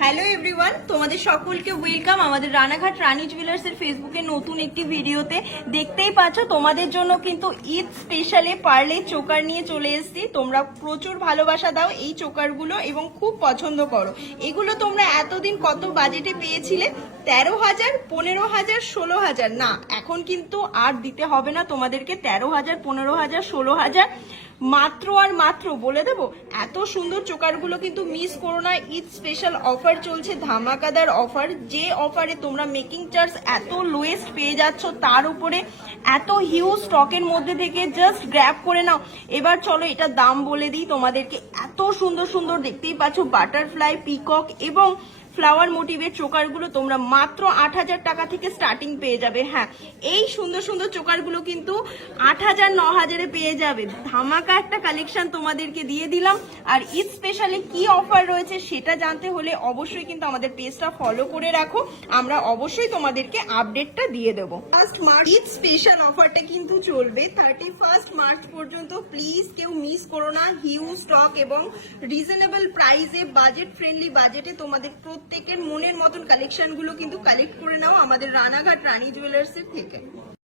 Hello everyone, তোমাদের সকলকে welcome আমাদের রানাঘাট রানী জুয়েলার্সের ফেসবুকে নতুন একটি ভিডিওতে। দেখতেই পাচ্ছ তোমাদের জন্য কিন্তু ঈদ স্পেশালে পার্লে চোকার নিয়ে চলে এসেছি। তোমরা প্রচুর ভালোবাসা দাও এই চোকারগুলো এবং খুব পছন্দ করো। এগুলো তোমরা এতদিন কত বাজেটে পেয়েছিলে? 13,000, 15,000, 16,000। না, এখন কিন্তু আর দিতে হবে না তোমাদেরকে 13,000, 15,000, 16,000। মাত্র আর মাত্র বলে দেবো, এত সুন্দর চোকারগুলো কিন্তু মিস করো না। ঈদ স্পেশাল অফার চলছে, ধামাকাদার অফার, যে অফারে তোমরা মেকিং চার্জ এত লোয়েস্ট পেয়ে যাচ্ছ, তার উপরে এত হিউজ স্টকের মধ্যে থেকে জাস্ট গ্র্যাব করে নাও। এবার চলো এটা দাম বলে দিই তোমাদেরকে। এত সুন্দর সুন্দর দেখতেই পাচ্ছ বাটারফ্লাই, পিকক এবং ফ্লাওয়ার মোটিভের চোকারগুলো তোমরা মাত্র 8,000 টাকা থেকে স্টার্টিং পেয়ে যাবে। হ্যাঁ, এই সুন্দর সুন্দর চোকারগুলো কিন্তু 8,000, 9,000-এ পেয়ে যাবে। ধামাকা একটা কালেকশন তোমাদেরকে দিয়ে দিলাম। আর ঈদ স্পেশালে কি অফার রয়েছে সেটা জানতে হলে অবশ্যই কিন্তু আমাদের পেজটা ফলো করে রাখো, আমরা অবশ্যই তোমাদেরকে আপডেটটা দিয়ে দেবো। ফার্স্ট মার্চ ঈদ স্পেশাল অফারটা কিন্তু চলবে 31 মার্চ পর্যন্ত। প্লিজ কেউ মিস করো না। হিউজ স্টক এবং রিজনেবল প্রাইসে, বাজেট ফ্রেন্ডলি বাজেটে তোমাদের প্রত্যেকের মনের মতন কালেকশন গুলো কিন্তু কালেক্ট করে নাও আমাদের রানাঘাট রানী জুয়েলার্সের থেকে।